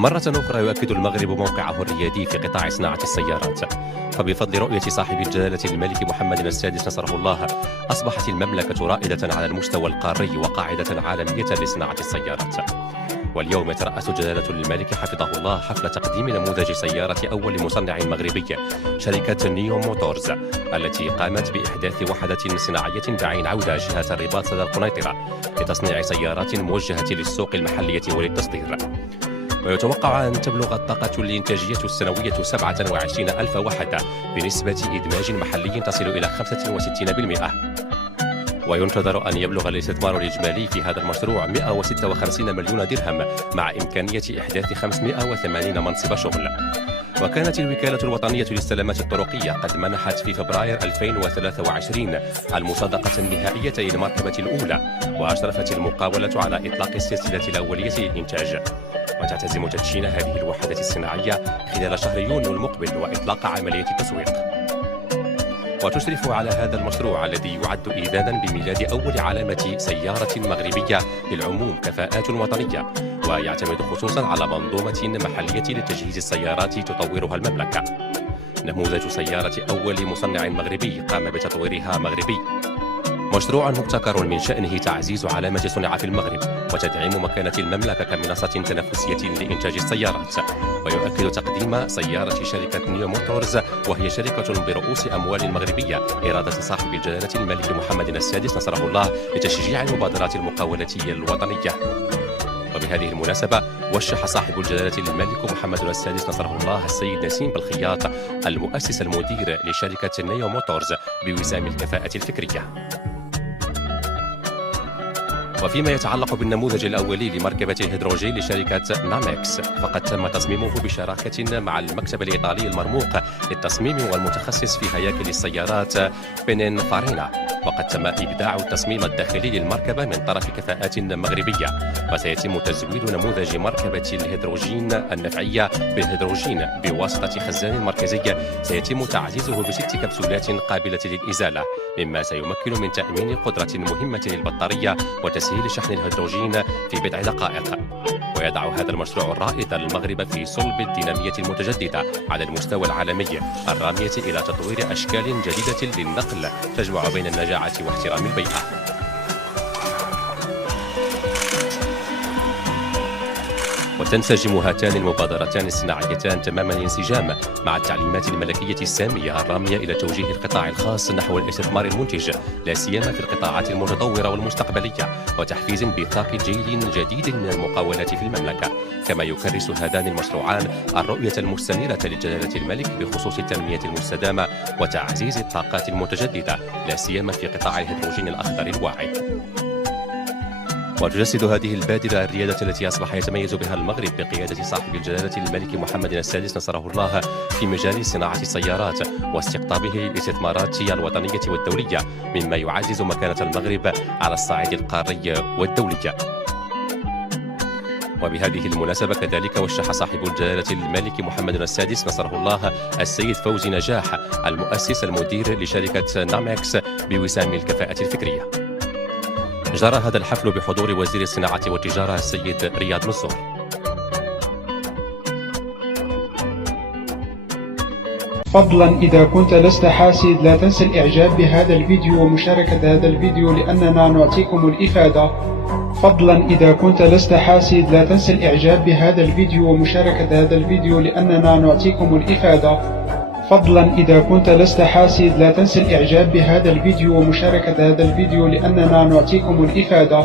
مرة أخرى يؤكد المغرب موقعه الريادي في قطاع صناعة السيارات، فبفضل رؤية صاحب الجلالة الملك محمد السادس نصره الله أصبحت المملكة رائدة على المستوى القاري وقاعدة عالمية لصناعة السيارات. واليوم يترأس جلالة الملك حفظه الله حفل تقديم نموذج سيارة أول مصنع مغربي، شركة نيو موتورز، التي قامت بإحداث وحدة صناعية بعين عودة جهة الرباط لدى القنيطرة لتصنيع سيارات موجهة للسوق المحلية وللتصدير. ويتوقع أن تبلغ الطاقة الإنتاجية السنوية 27,000 وحدة بنسبة إدماج محلي تصل إلى 65%. وينتظر أن يبلغ الاستثمار الإجمالي في هذا المشروع 156 مليون درهم مع إمكانية إحداث 580 منصب شغل. وكانت الوكالة الوطنية للسلامات الطرقية قد منحت في فبراير 2023 المصادقة النهائية للمركبة الأولى، وأشرفت المقاولة على إطلاق السلسلة الأولية للإنتاج، وتعتزم تدشين هذه الوحدة الصناعية خلال شهر يونيو المقبل وإطلاق عملية التسويق. وتشرف على هذا المشروع الذي يعد إيذانا بميلاد أول علامة سيارة مغربية للعموم كفاءات وطنية، ويعتمد خصوصا على منظومة محلية لتجهيز السيارات تطورها المملكة. نموذج سيارة أول مصنع مغربي قام بتطويرها مغربي، مشروع مبتكر من شأنه تعزيز علامة صنع في المغرب وتدعيم مكانة المملكة كمنصة تنافسية لإنتاج السيارات. ويؤكد تقديم سيارة شركة نيو موتورز، وهي شركة برؤوس أموال مغربية، إرادة صاحب الجلالة الملك محمد السادس نصره الله لتشجيع المبادرات المقاولاتية الوطنية. وبهذه المناسبة وشح صاحب الجلالة الملك محمد السادس نصره الله السيد نسيم بالخياط المؤسس المدير لشركة نيو موتورز بوسام الكفاءة الفكرية. وفيما يتعلق بالنموذج الأولي لمركبة الهيدروجين لشركة نامكس، فقد تم تصميمه بشراكة مع المكتب الإيطالي المرموق للتصميم والمتخصص في هياكل السيارات بينينفارينا، وقد تم إبداع التصميم الداخلي للمركبة من طرف كفاءات مغربية. وسيتم تزويد نموذج مركبة الهيدروجين النفعية بالهيدروجين بواسطة خزان مركزي سيتم تعزيزه ب6 كبسولات قابلة للإزالة، مما سيمكن من تأمين قدرة مهمة للبطارية وتسهيل شحن الهيدروجين في بضع دقائق. ويضع هذا المشروع الرائد المغرب في صلب الدينامية المتجددة على المستوى العالمي الرامية إلى تطوير أشكال جديدة للنقل تجمع بين النجاعة واحترام البيئة. وتنسجم هاتان المبادرتان الصناعيتان تمام الانسجام مع التعليمات الملكية السامية الرامية إلى توجيه القطاع الخاص نحو الاستثمار المنتج، لا سيما في القطاعات المتطورة والمستقبلية، وتحفيز بإطلاق جيل جديد من المقاولات في المملكة. كما يكرس هذان المشروعان الرؤية المستنيرة لجلالة الملك بخصوص التنمية المستدامة وتعزيز الطاقات المتجددة، لا سيما في قطاع الهيدروجين الأخضر الواعد. وتجسد هذه البادرة الريادة التي أصبح يتميز بها المغرب بقيادة صاحب الجلالة الملك محمد السادس نصره الله في مجال صناعة السيارات واستقطابه الاستثمارات الوطنية والدولية، مما يعزز مكانة المغرب على الصعيد القاري والدولي. وبهذه المناسبة كذلك وشح صاحب الجلالة الملك محمد السادس نصره الله السيد فوزي نجاح المؤسس المدير لشركة نامكس بوسام الكفاءة الفكرية. جرى هذا الحفل بحضور وزير الصناعة والتجارة السيد رياض منصور. فضلا إذا كنت لست حاسد لا تنسى الإعجاب بهذا الفيديو ومشاركة هذا الفيديو لأننا نعطيكم الإفادة. فضلا إذا كنت لست حاسد لا تنسى الإعجاب بهذا الفيديو ومشاركة هذا الفيديو لأننا نعطيكم الإفادة. فضلا إذا كنت لست حاسد لا تنسى الإعجاب بهذا الفيديو ومشاركة هذا الفيديو لأننا نعطيكم الإفادة.